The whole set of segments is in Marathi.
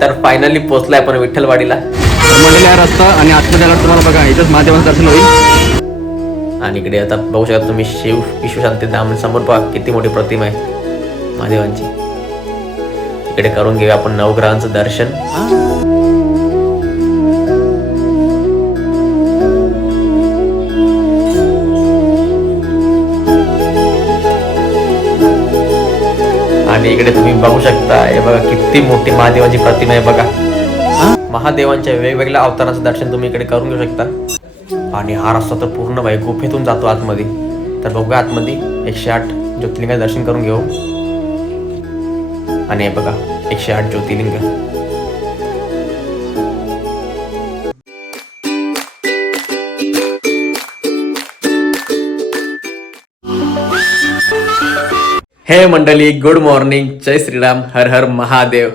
तर फायनली पोहोचलाय आपण विठ्ठलवाडीला. रस्ता आणि आतमध्ये तुम्हाला बघा इथंच महादेवांचं दर्शन होईल. आणि इकडे आता बघू शकता तुम्ही शिव विश्वशांती धाम समोर पहा किती मोठी प्रतिमा आहे. महादेवांची. इकडे करून घेऊया आपण नवग्रहांचं दर्शन. आणि इकडे तुम्ही बघू शकता हे बघा किती मोठी महादेवांची प्रतिमा आहे बघा. महादेवांच्या वेगवेगळ्या अवताराचं दर्शन तुम्ही इकडे करून घेऊ शकता. आणि हा रस्ता तर पूर्ण बाई गुफेतून जातो आतमध्ये. तर बघूया आतमध्ये एकशे आठ ज्योतिर्लिंगाचं दर्शन करून घेऊ. आणि हे बघा एकशे आठ ज्योतिर्लिंग. हे मंडळी गुड मॉर्निंग जय श्रीराम. हर हर महादेव.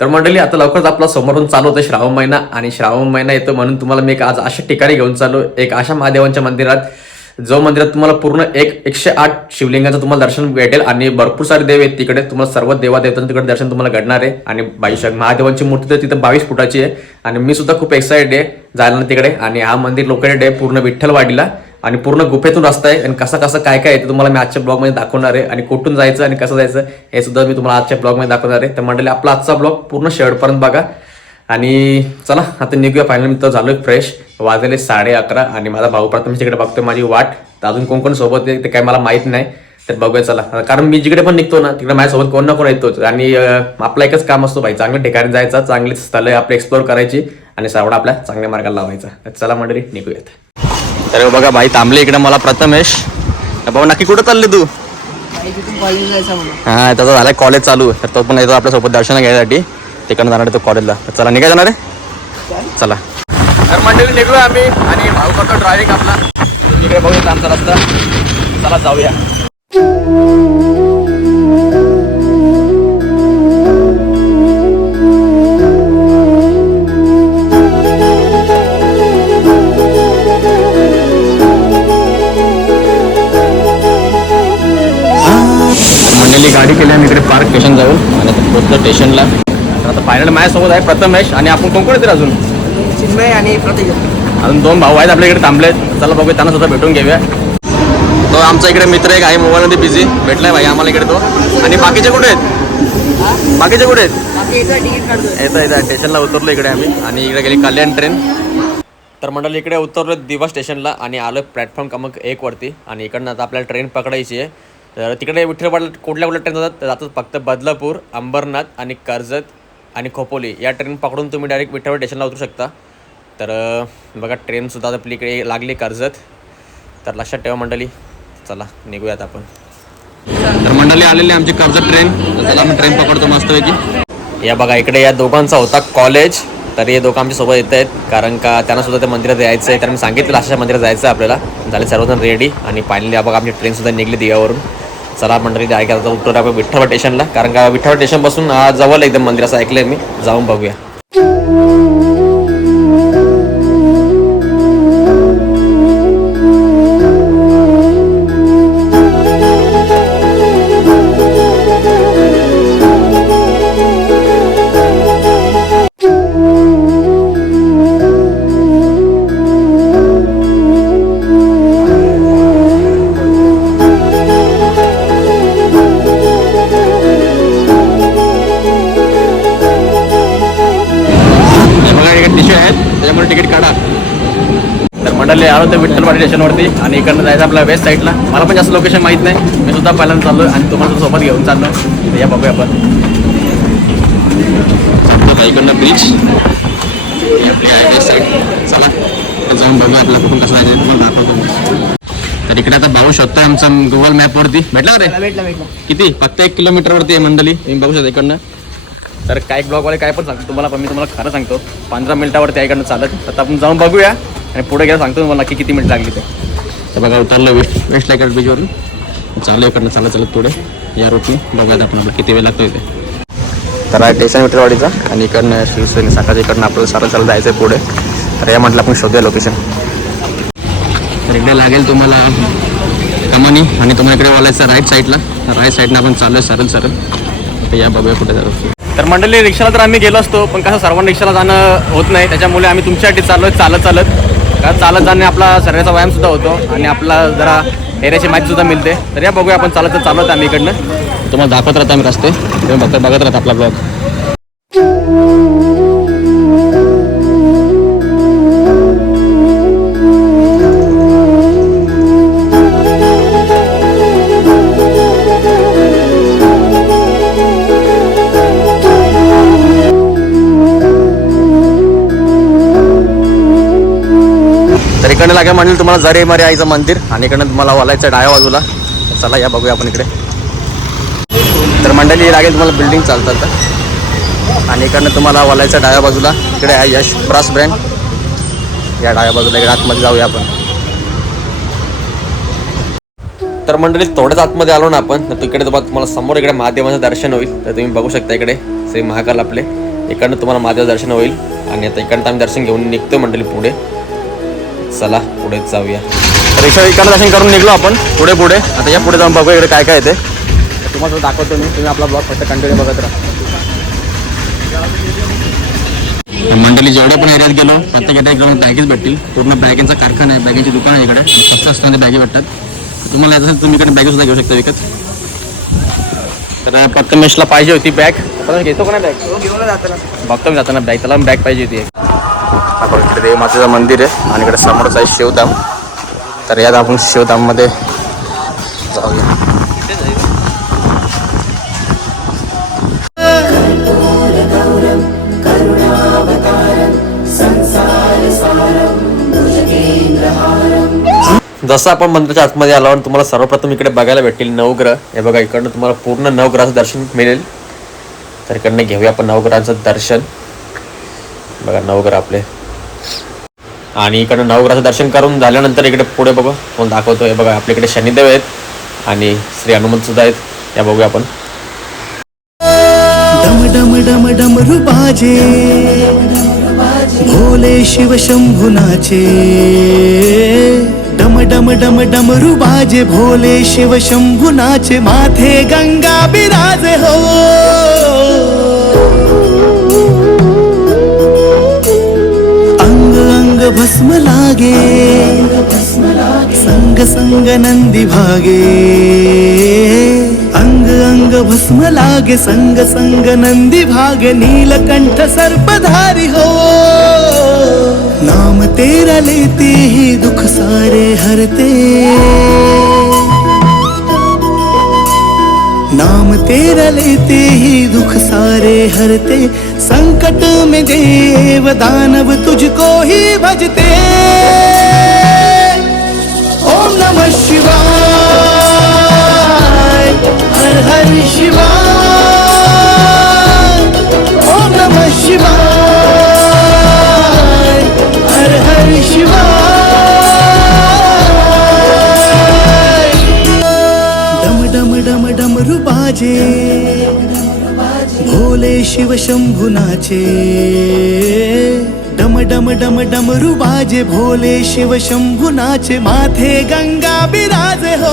तर मंडळी आता लवकरच आपला समोरून चालू होतं श्रावण महिना आणि श्रावण महिना येतो म्हणून तुम्हाला मी एक आज अशा ठिकाणी घेऊन चालू एक अशा महादेवांच्या मंदिरात जो मंदिरात तुम्हाला पूर्ण एक एकशे आठ शिवलिंगाचं तुम्हाला दर्शन भेटेल आणि भरपूर सारे देव आहेत तिकडे. तुम्हाला सर्व देवादेवतांचं तिकडे दर्शन तुम्हाला घडणार आहे आणि बाईशा महादेवांची मूर्ती तर तिथं बावीस फुटाची आहे आणि मी सुद्धा खूप एक्साइटेड आहे जायला तिकडे आणि हा मंदिर लोकेटेड आहे पूर्ण विठ्ठलवाडीला. आणि पूर्ण गुफेतून रस्ता आहे. आणि कसं कसं काय काय आहे ते तुम्हाला मी आजच्या ब्लॉगमध्ये दाखवणार आहे. आणि कुठून जायचं आणि कसं जायचं हे सुद्धा मी तुम्हाला आजच्या ब्लॉगमध्ये दाखवणार आहे. तर मंडळी आपला आजचा ब्लॉग पूर्ण शेवटपर्यंत बघा. आणि चला आता निघूया. फायनल मी तर झालो फ्रेश वाजले साडे अकरा आणि माझा भाऊ प्रथम तिकडे बघतोय माझी वाट. तर अजून कोण कोण सोबत ते काय मला माहीत नाही. तर बघूया चला. कारण मी जिकडे पण निघतो ना तिकडे माझ्यासोबत कोण ना कोण येतोच. आणि आपला एकच काम असतो भाई चांगल्या ठिकाणी जायचं चांगली स्थळं आपले एक्सप्लोर करायची आणि सावडा आपल्या चांगल्या मार्गाला लावायचा. चला मंडळी निघूयात. तर बघा भाई थांबले इकडे मला प्रथमेश भाऊ नक्की कुठं चालले तू? हा त्याचा झालाय कॉलेज चालू. तर तो पण येतो आपल्यासोबत दर्शन घ्यायसाठी. तिकडनं जाणार आहे तो कॉलेजला तर चला निघा जाणार आहे? चला. तर मंडळी निघलो आम्ही आणि भाऊ करतो ड्रायव्हिंग आपला. इकडे बघू आमचा रस्ता. चला जाऊया. गाडी केली आम्ही इकडे पार्क स्टेशन जाऊन. आणि आता पोहोचलो स्टेशनला तर आता फायनल माझ्यासोबत आहे प्रथमेश आणि आपण कोण कोण येतील अजून? चिन्मय आणि प्रतीक. अजून दोन भाऊ आहेत आपल्या इकडे थांबले चला बघूया त्यांना सुद्धा भेटून घेऊया. तो आमचा इकडे मित्र एक आहे मोबाईलमध्ये बिझी भेटलाय भाई आम्हाला इकडे तो. आणि बाकीचे कुठे आहेत? बाकीचे कुठे आहेत? येतं येतं स्टेशनला उतरलो इकडे आम्ही. आणि इकडे गेली कल्याण ट्रेन तर मंडळी इकडे उतरलो दिवा स्टेशनला आणि आलो प्लॅटफॉर्म क्रमांक एक वरती. आणि इकडनं आता आपल्याला ट्रेन पकडायची आहे. तर तिकडे विठ्ठलवाडला कुठल्या कुठल्या ट्रेन जातात? तर जातात फक्त बदलापूर अंबरनाथ आणि कर्जत आणि खोपोली. या ट्रेन पकडून तुम्ही डायरेक्ट विठ्ठलवाडी स्टेशनला उतरू शकता. तर बघा ट्रेनसुद्धा आता आपली इकडे लागली कर्जत. तर लक्षात ठेवा मंडळी. चला निघूयात आपण. तर मंडळी आलेली आमची कर्जत ट्रेन तर चला आम्ही ट्रेन पकडतो मस्तपैकी. या बघा इकडे या दोघांचा होता कॉलेज तर हे दोघं आमच्यासोबत येत आहेत कारण का त्यांना सुद्धा त्या मंदिरात यायचं आहे तर मी सांगितलं अशा मंदिरात जायचं आहे आपल्याला. झाले सर्वजण रेडी आणि फायनली बघा आमची ट्रेन सुद्धा निघली दिव्यावरून. चला मंडळी काय करायचं? उतरतो आपण विठ्ठल स्टेशनला कारण का विठ्ठल स्टेशनपासून जवळ एकदम मंदिर असं ऐकलंय मी. जाऊन बघूया. त्याच्यामुळे तिकीट काढा. तर मंडळी आलो तर विठ्ठलवाडी स्टेशनवरती आणि इकडनं जायचं आपल्या वेस्ट साईडला मला पण जास्त लोकेशन माहीत नाही. मी सुद्धा पहिल्यांदा चाललो आणि तुम्हाला सोबत घेऊन चाललो या बघूया आपण. इकडनं ब्रिज आपली साईड चला तर जाऊन बघूया आपला कुठून कसं जायचं तुम्हाला दाखवतो तर इकडे आता भाऊ शोधतोय आमचा गुगल मॅपवरती भेटला रे? भेटला भेटला. किती? फक्त एक किलोमीटरवरती आहे मंडळी. तुम्ही बघू शकता इकडनं. तर काय ब्लॉगवाले काय पण सांगतो तुम्हाला पण मी तुम्हाला खरं सांगतो पंधरा मिनिटावरती आहे चालत आता आपण जाऊन बघूया आणि पुढे गेला सांगतो तुम्हाला नक्की किती मिनिट लागली ते. तर बघा उतरलं वेस्ट वेस्ट लायकड बीचवरून चालू इकडनं चालत चालत पुढे. या रोडनी बघायचं आपण किती वेळ लागतो इथे तर आहे स्टेशन विठ्ठलवाडीचा आणि इकडनं शिवसेने साठाच्या इकडनं आपल्याला सारं चालत जायचं आहे पुढे. तर या म्हटलं आपण शोधूया लोकेशन तर इकडे लागेल तुम्हाला कमानी आणि तुम्हाला इकडे बोलायचं राईट साईडला राईट साईडनं आपण चालू आहे सरळ सरळ. तर या बघूया कुठे जातो तर मंडळी रिक्षाला तर आम्ही गेलो असतो पण कसं सर्वांना रिक्षाला जाणं होत नाही. त्याच्यामुळे आम्ही तुमच्यासाठी चाललो चालत चालत. कारण चालत जाणे आपला शरीराचा व्यायामसुद्धा होतो आणि आपला जरा एरियाची माहितीसुद्धा मिळते. तर या बघूया आपण चालत चालत आम्ही इकडनं. तुम्हाला दाखवत राहतो आम्ही रस्ते. तुम्ही बघत बघत राहता आपला ब्लॉग तर इकडनं तुम्हाला जरे मरे आईचं मंदिर आणि इकडनं तुम्हाला वालायचं डाव्या बाजूला. चला या बघूया आपण इकडे. तर मंडळी लागेल तुम्हाला बिल्डिंग चालतात आणि इकडनं तुम्हाला वालायचं डाव्या बाजूला. इकडे आहे यश ब्रास ब्रँड. या डाव्या बाजूला इकडे आतमध्ये जाऊया आपण. तर मंडळी थोड्याच आतमध्ये आलो ना आपण तर तिकडे तुम्हाला तुम्हाला समोर इकडे महादेवाचं दर्शन होईल. तर तुम्ही बघू शकता इकडे श्री महाकाल आपले. इकडनं तुम्हाला महादेव दर्शन होईल. आणि आता इकडनं आम्ही दर्शन घेऊन निघतो मंडळी पुढे. चला पुढे जाऊया. तर इकडे दर्शन करून निघलो आपण. पुढे पुढे. आता या पुढे जाऊन बघूया इकडे काय काय आहे ते. तर तुम्हाला दाखवतो मी. तुम्ही आपला ब्लॉग फक्त कंटिन्यू बघत राहा. मंडळी जेवढे पण एरियात गेलो प्रत्येक एरियात गेलो बॅगेच भेटतील. पूर्ण बॅगेंचा कारखाना आहे बॅगेची दुकान आहे इकडे. स्वस्त असताना बॅगे भेटतात. तुम्हाला याचं तुम्ही इकडे बॅगे सुद्धा घेऊ शकता विकत. तर प्रथमेशला पाहिजे होती बॅग घेतो का नाही बॅग तो घेऊन जातो ना बघतो मी जाताना बॅग त्याला बॅग पाहिजे होती. आपण इकडे देव मातेचं मंदिर आहे आणि इकडे समोरच आहे शिवधाम. तर यात आपण शिवधाममध्ये जाऊया. जसं आपण मंदिराच्या आतमध्ये आलो आणि तुम्हाला सर्वप्रथम इकडे बघायला भेटतील नवग्रह. हे बघा इकडनं तुम्हाला पूर्ण नवग्रहाचं दर्शन मिळेल. तर इकडनं घेऊया आपण नवग्रहाचं दर्शन. बघा नवग्रह आपले. आणि इकडं नवग्रहाचं दर्शन करून झाल्यानंतर इकडे पुढे बघा. कोण दाखवतो हे बघा आपल्या इकडे शनिदेव आहेत आणि श्री हनुमंत सुद्धा आहेत. या बघूया आपण. डम डम डम डमरू बाजे भोले शिव शंभुनाचे डम डम डम डमरू रुबाजे. भोले शिव शंभुनाचे माथे गंगा बिराजे हो. भस्म लागे संग संग नंदी भागे। अंग अंग भस्म लागे संग संग नंदी भागे नीलकंठ सर्पधारी हो। नाम तेरा लेते ही दुख सारे हरते। नाम तेरा लेते ही दुख सारे हरते संकट में देव दानव तुझको ही भजते। डमरू बाजे भोले शिव शंभुनाचे. डम डम डम डमरू बाजे भोले शिव शंभुनाचे. माथे गंगा बिराजे हो.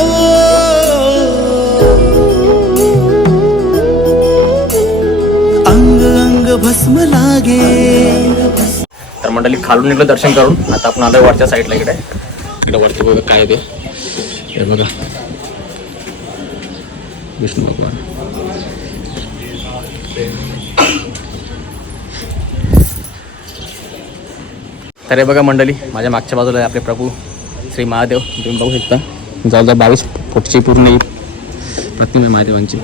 अंग अंग भस्म लागे. तर मंडळी खालून निघलं दर्शन करून. आता आपण आलोय वरच्या साईडला इकडे. इकडे वरती बघा काय ते. हे बघा. विष्णू भगवान। तर हे बघा मंडळी माझ्या मागच्या बाजूला आहे आपले प्रभू श्री महादेव तुम्ही बघू शकता. जवळजवळ बावीस फुटची पूर्ण प्रतिमा महादेवांची.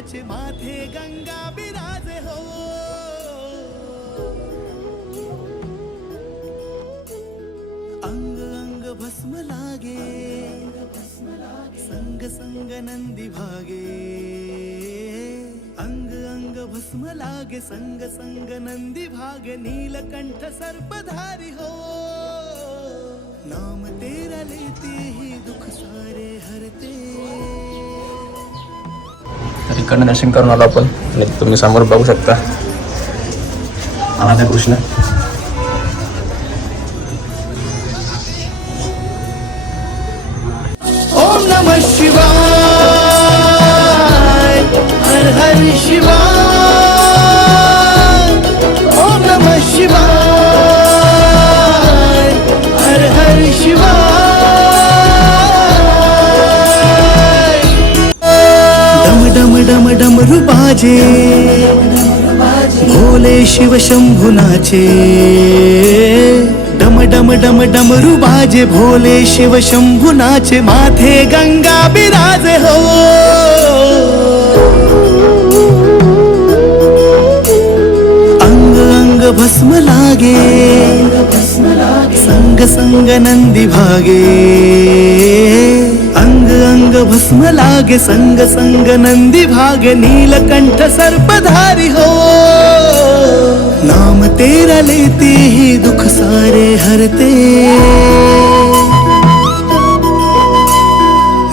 शंभुनाचे माथे गंगा बिराजे हो. अंग अंग भस्म लागे. संग संग नंदी भागे. अंग अंग भस्म लागे संग संग नंदी भागे. नीलकंठ सर्पधारी हो. नाम तेरा लेते ही दुख सारे हरते इकडनं दर्शन करून आलो आपण. आणि तुम्ही समोर बघू शकता. राधा कृष्ण. शिवा हर हर शिवाय. ओम नम शिवाय. हर हर शिवाय. डमरू बाजे. भोले शिव शंभुनाचे. डम डम डम डमरू बाजे भोले शिव शंभुनाचे. माथे गंगा बिराजे हो. अंग अंग भस्म लागे. संग संग नंदी भागे. अंग भस्म लागे संग संग नंदी भागे नीलकंठ सर्पधारी हो। नाम तेरा लेते ही दुख सारे हरते।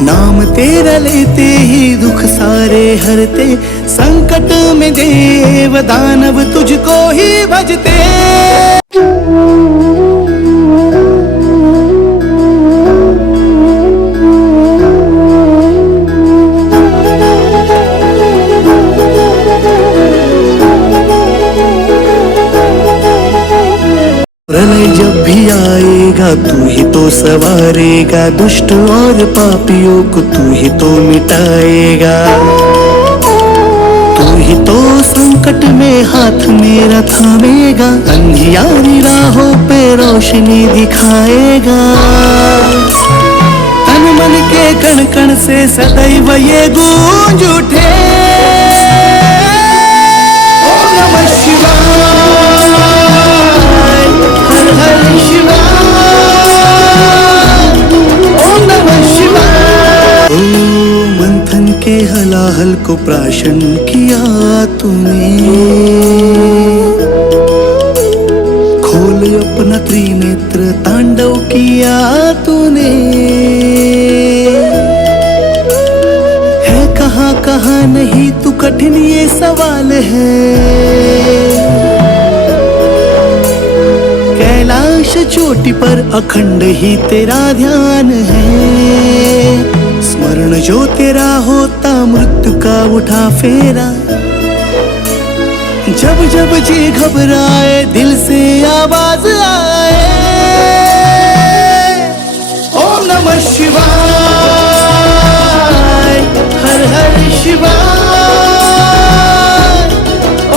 नाम तेरा लेते ही दुख सारे हरते। संकट में देव दानव तुझको ही भजते। जब भी आएगा, तू ही तो सवारेगा। दुष्ट और पापियों को तू ही तो मिटाएगा। तू ही तो संकट में हाथ मेरा थामेगा, अंधियारी राहों पे रोशनी दिखाएगा। तन मन के कण कण से सदैव ये गूंज उठे। ओम नमः शिवाय। के हलाहल को प्राशन किया तूने। खोल अपना त्रिनेत्र तांडव किया तूने। है कहाँ कहाँ नहीं तू कठिन ये सवाल है। कैलाश चोटी पर अखंड ही तेरा ध्यान है। स्मरण जो तेरा होता मृत्यु का उठा फेरा। जब जब जी घबराए, दिल से आवाज़ आए। ओम नमः शिवाय, हर हर शिवाय।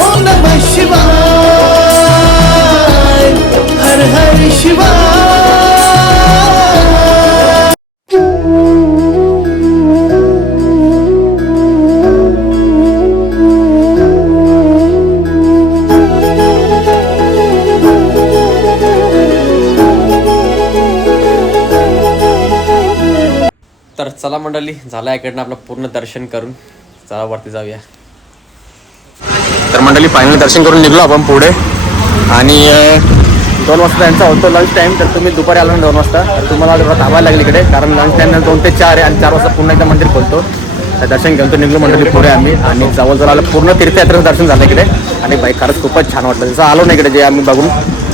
ओम नमः शिवाय। मंडळी झाला इकडनं आपलं पूर्ण दर्शन करून. चला वरती जाऊया. तर मंडळी फायनल दर्शन करून निघलो आपण पुढे. आणि दोन वाजता त्यांचा होतो लंच टाईम तर तुम्ही दुपारी आलो ना दोन वाजता. तर तुम्हाला थोडं थांबायला लागेल इकडे कारण लंच टाईम दोन ते चार आहे आणि चार वाजता पुन्हा एकदा मंदिर खोलतो. तर दर्शन घेऊन तो निघलो मंडळी पुढे आम्ही. आणि जवळ जवळ आलं पूर्ण तीर्थयात्रेचं दर्शन झालं इकडे. आणि बाई खरंच खूपच छान वाटलं. जसं आलो ना इकडे जे आम्ही बघून.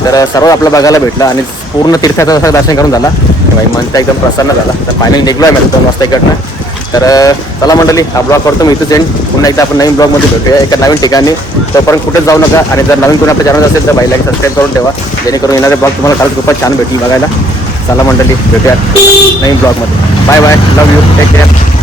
तर सर्व आपलं बघायला भेटलं आणि पूर्ण तीर्थयात्रेचं दर्शन करून झाला. भाई मन तर एकदम प्रसन्न झाला. तर फायनली निघलो आहे मला दोन वाजता इकडनं. तर चला मंडळी हा ब्लॉग करतो मी इथंच येईन पुन्हा एकदा आपण नवीन ब्लॉगमध्ये भेटूया एका नवीन ठिकाणी. तोपर्यंत कुठेच जाऊ नका आणि जर नवीन कोणी आपल्या चॅनल असेल तर बाईला सबस्क्राईब करून ठेवा. जेणेकरून येणारे ब्लॉग तुम्हाला खरंच खूपच छान भेटतील बघायला. चला मंडळी भेटूयात नवीन ब्लॉगमध्ये bye bye love you take care